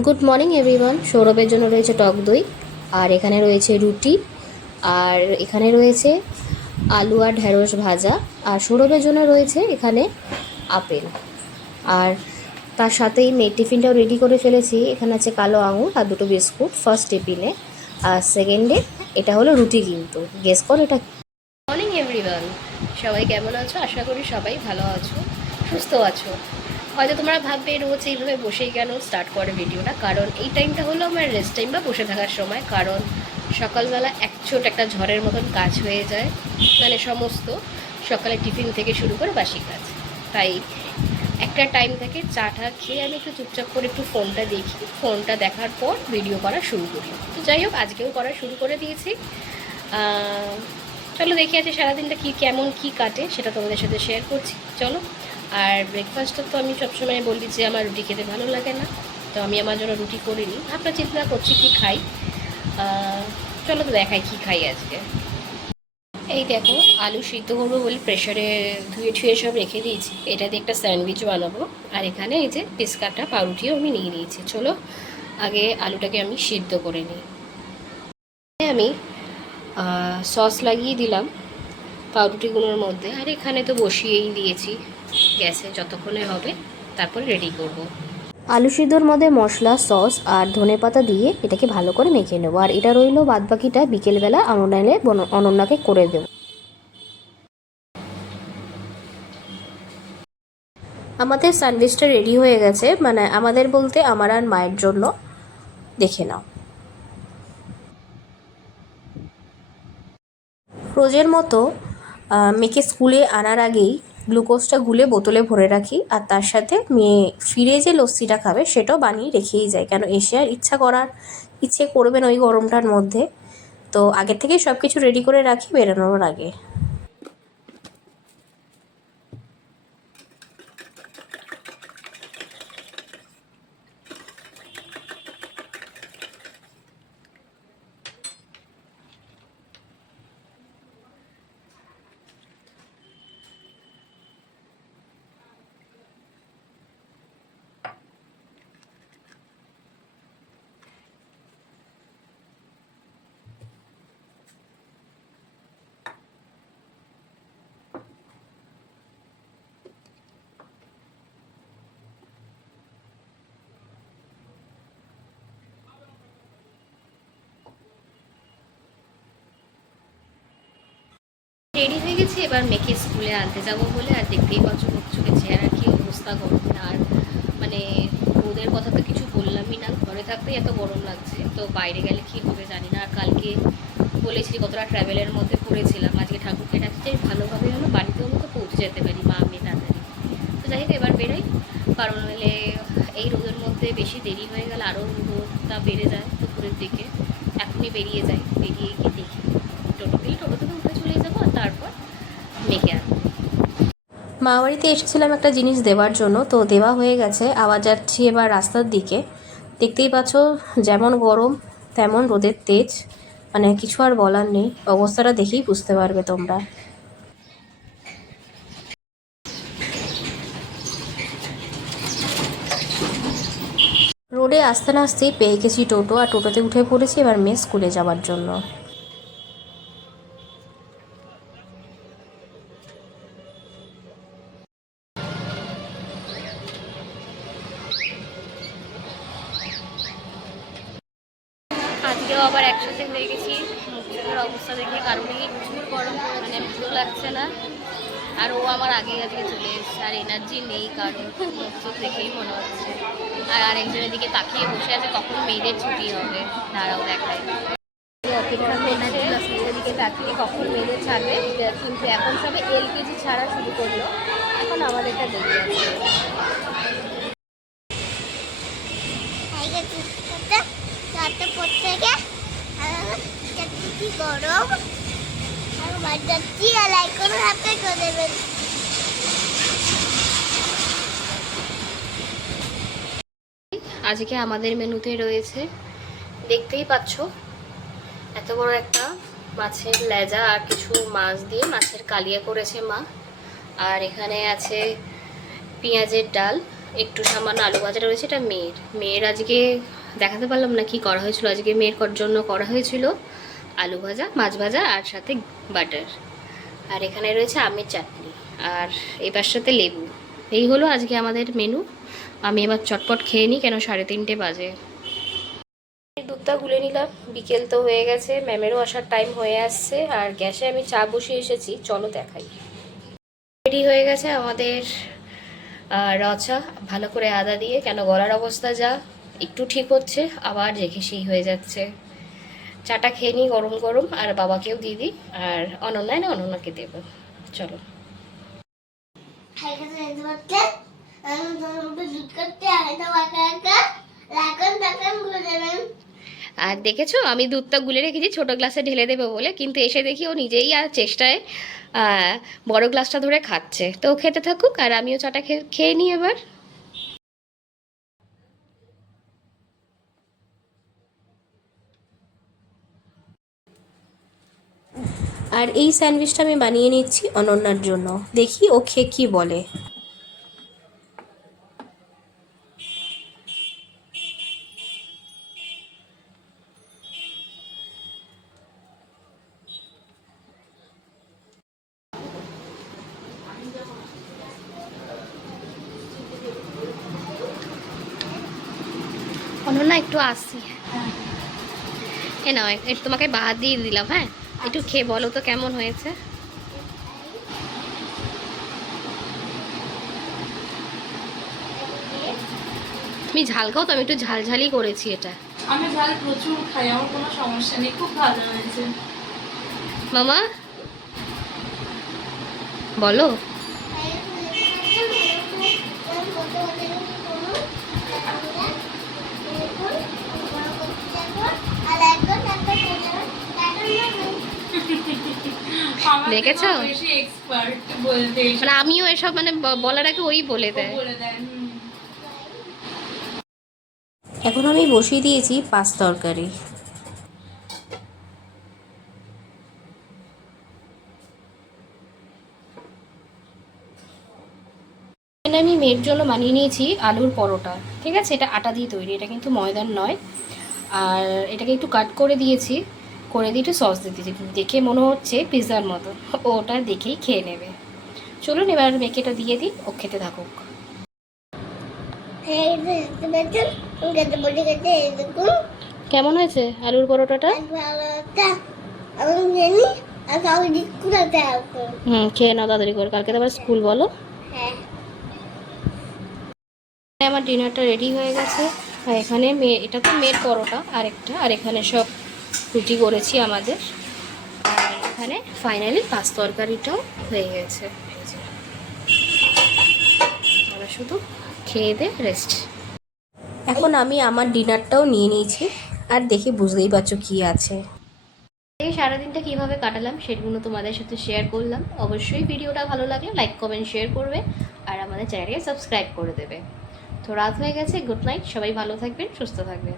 Good morning everyone. সৌরভের জন্য রয়েছে টক দই, আর এখানে রয়েছে রুটি, আর এখানে রয়েছে আলু আর ঢ্যাঁড়স ভাজা, আর সৌরভের জন্য রয়েছে এখানে আপেল। আর তার সাথেই মেয়ের টিফিনটাও রেডি করে ফেলেছি। এখানে আছে কালো আঙুর আর দুটো বিস্কুট ফার্স্ট টিফিনে, আর সেকেন্ডে এটা হলো রুটি। কিন্তু গেস কর এটা। মর্নিং এভরিওয়ান, সবাই কেমন আছো? আশা করি সবাই ভালো আছো, সুস্থ আছো। হয়তো তোমরা ভাববে রোজ এইভাবে বসেই কেন স্টার্ট করে ভিডিওটা, কারণ এই টাইমটা হলো আমার রেস্ট টাইম বা বসে থাকার সময়। কারণ সকালবেলা ছোট একটা ঝড়ের মতন কাজ হয়ে যায়, মানে সমস্ত সকালে টিফিন থেকে শুরু করে বাসি কাজ। তাই একটা টাইম থেকে চাটা খেয়ে আমি একটু চুপচাপ করে একটু ফোনটা দেখি, ফোনটা দেখার পর ভিডিও করা শুরু করি। তো যাই হোক, আজকেও করা শুরু করে দিয়েছি। চলো দেখি আছে সারাদিনটা কেমন কাটে সেটা তোমাদের সাথে শেয়ার করছি। চলো। আর ব্রেকফাস্টটা তো আমি সবসময় বলি যে আমার রুটি খেতে ভালো লাগে না, তো আমি আমার জন্য রুটি করিনি। আপনার চিন্তা করছি কি খাই। চলো তো দেখাই কি খাই আজকে। এই দেখো, আলু সিদ্ধ করবো বলে প্রেশারে ধুয়ে সব রেখে দিয়েছি। এটা দিয়ে একটা স্যান্ডউইচ বানাবো। আর এখানে এই যে পিসকাটা পাউরুটিও আমি নিয়ে নিয়েছি। চলো আগে আলুটাকে আমি সিদ্ধ করে নিই। আমি সস লাগিয়ে দিলাম পাউরুটিগুলোর মধ্যে, আর এখানে তো বসিয়েই দিয়েছি গ্যাসে, যতক্ষণে হবে তারপরে রেডি করব। আলু সিদ্ধর মধ্যে মশলা, সস আর ধনেপাতা দিয়ে এটাকে ভালো করে মেখে নেবো। আর এটা রইলো বাদবাকিটা বিকেলবেলা অনন্যাকে করে দেবো। আমাদের স্যান্ডউইচটা রেডি হয়ে গেছে, মানে আমাদের বলতে আমার আর মায়ের জন্য। দেখে নাও। রোজের মতো মেয়েকে স্কুলে আনার আগেই গ্লুকোজটা গুলে বোতলে ভরে রাখি, আর তার সাথে মেয়ে ফিরে যে লস্যিটা খাবে সেটাও বানিয়ে রেখেই যায়, কেন এসে আর ইচ্ছে করবে না ওই গরমটার মধ্যে। তো আগের থেকেই সব কিছু রেডি করে রাখি বেরোনোর আগে। রেডি হয়ে গেছি, এবার মেয়েকে স্কুলে আনতে যাবো বলে। আর দেখতেই পাচ্ছ চোখে চেহারা কি অবস্থা গরম। আর মানে রোদের কথা তো কিছু বললামই না, ঘরে থাকতেই এত গরম লাগছে, তো বাইরে গেলে কি হবে জানি না। আর কালকে বলেছি কতটা ট্রাভেলের মধ্যে পড়েছিলাম, আজকে ঠাকুরকে ডাকতে ভালোভাবে হলো বাড়িতেও মতো পৌঁছে যেতে পারি, মা আমি তাড়াতাড়ি। তো যাই হোক এবার বেরোই, কারণ হলে এই রোদের মধ্যে বেশি দেরি হয়ে গেলে আরও রোদটা বেড়ে যায় দুপুরের দিকে। এখনই বেরিয়ে যাই, বেরিয়ে গিয়ে দেখি টোটোতে উঠে চলে যাবো, আর তারপর মেয়েকে আনবো। মা বাড়িতে এসেছিলাম একটা জিনিস দেওয়ার জন্য, তো দেওয়া হয়ে গেছে। আবার যাচ্ছি এবার রাস্তার দিকে। দেখতেই পাচ্ছ যেমন গরম তেমন রোদের তেজ, মানে কিছু আর বলার নেই। অবস্থাটা দেখেই বুঝতে পারবে তোমরা। রোডে আসতে না আসতেই পেয়ে গেছি টোটো, আর টোটোতে উঠে পড়েছি এবার মেয়ে স্কুলে যাওয়ার জন্য। আজকেও আবার একসাথে হয়ে গেছি মুখের অবস্থা দেখে, কারণে প্রচুর গরম, মানে ভালো লাগছে না। আর ও আমার আগে আজকে চলে এসছে, আর এনার্জি নেই কারণ মুখ চোখ দেখেই মনে হচ্ছে। আর আরেকজনের দিকে তাকিয়ে বসে আছে কখন মেয়েদের ছুটি হবে, দাঁড়াও দেখায়। অপেক্ষা করছে দিকে তাকিয়ে কখন মেয়েদের ছাড়বে, কিন্তু এখন সবে এলকেজি ছাড়া শুরু করলো, এখন আমাদেরটা দেখে আছে। আজকে আমাদের মেনুতে রয়েছে, দেখতেই পাচ্ছ, এত বড় একটা মাছের লেজা আর কিছু মাছ দিয়ে মাছের কালিয়া করেছে মা। আর এখানে আছে পেঁয়াজের ডাল, একটু সামান্য আলু ভাজা রয়েছে, এটা মেয়ের আজকে দেখাতে পারলাম না কি করা হয়েছিল। আজকে মেয়ের জন্য করা হয়েছিল আলু ভাজা, মাছ ভাজা আর সাথে বাটার। আর এখানে রয়েছে আমের চাটনি আর এবার সাথে লেবু। এই হলো আজকে আমাদের মেনু। আমি এবার চটপট খেয়ে নিই, কেন 3:30 বাজে। দুধটা গুলে নিলাম, বিকেল তো হয়ে গেছে, ম্যামেরও আসার টাইম হয়ে আসছে। আর গ্যাসে আমি চা বসিয়ে এসেছি, চলো দেখাই। রেডি হয়ে গেছে আমাদের রচা, ভালো করে আদা দিয়ে, কেন গলার অবস্থা যা, একটু ঠিক হচ্ছে আবার রেখে সেই হয়ে যাচ্ছে। চাটা খেয়ে নিই গরম গরম, আর বাবাকেও দিয়ে দিই, আর অনন্যাকে দেবো। চলো। আর দেখেছো আমি দুধটা গুলে রেখেছি ছোট গ্লাসে ঢেলে দেবো বলে, কিন্তু এসে দেখি ও নিজেই আর চেষ্টায় বড় গ্লাসটা ধরে খাচ্ছে। তো ও খেতে থাকুক আর আমিও চাটা খেয়ে নিই এবার। আর এই স্যান্ডউইচটা আমি বানিয়ে নিচ্ছি অনন্যার জন্য, দেখি ও খেয়ে কি বলে। অনন্যা একটু আসছি, এ নাও একটু তোমাকে বাদ দিয়ে দিলাম। হ্যাঁ, একটু খেয়ে বলো তো কেমন হয়েছে। তুমি ঝাল খাও তো, আমি একটু ঝালঝালি করেছি এটা। আমি ঝাল প্রচুর খাই, আমার কোনো সমস্যা নেই, খুব ভালো হয়েছে। মামা বলো। দেখেছো, মানে আমিও এসব মানে বলার আগে ওই বলে দেয়। এখন আমি বসিয়ে দিয়েছি পাঁচ তরকারি। এখানে আমি মেয়ের জন্য বানিয়ে নিয়েছি আলুর পরোটা। ঠিক আছে, এটা আটা দিয়ে তৈরি, এটা কিন্তু ময়দার নয়। আর এটাকে একটু কাট করে দিয়েছি, করে দিয়ে একটু সস দিয়ে দিয়েছি, দেখে মনে হচ্ছে পিৎজার মতো। ওটা দেখেই খেয়ে নেবে। চলুন এবার মেয়েকে এটা দিয়ে দিই, ও খেতে থাকুক। কেমন হয়েছে আলুর পরোটাটা? খেয়ে নাও তাড়াতাড়ি করে, কালকে তো আবার স্কুল বলো। আমার ডিনারটা রেডি হয়ে গেছে। আর এখানে এটা তো মেয়ের পরোটা আরেকটা, আর এখানে সব রুটি করেছি আমাদের। আর এখানে ফাইনালি পাঁচ তরকারিটাও হয়ে গেছে। আমরা শুধু খেয়ে দে রেস্ট। এখন আমি আমার ডিনারটাও নিয়ে নিয়েছি, আর দেখে বুঝতেই পারছো কি আছে। এই সারাদিনটা কীভাবে কাটালাম সেগুলো তোমাদের সাথে শেয়ার করলাম। অবশ্যই ভিডিওটা ভালো লাগলে লাইক কমেন্ট শেয়ার করবে, আর আমাদের চ্যানেলকে সাবস্ক্রাইব করে দেবে। তো রাত হয়ে গেছে, গুড নাইট, সবাই ভালো থাকবেন, সুস্থ থাকবেন।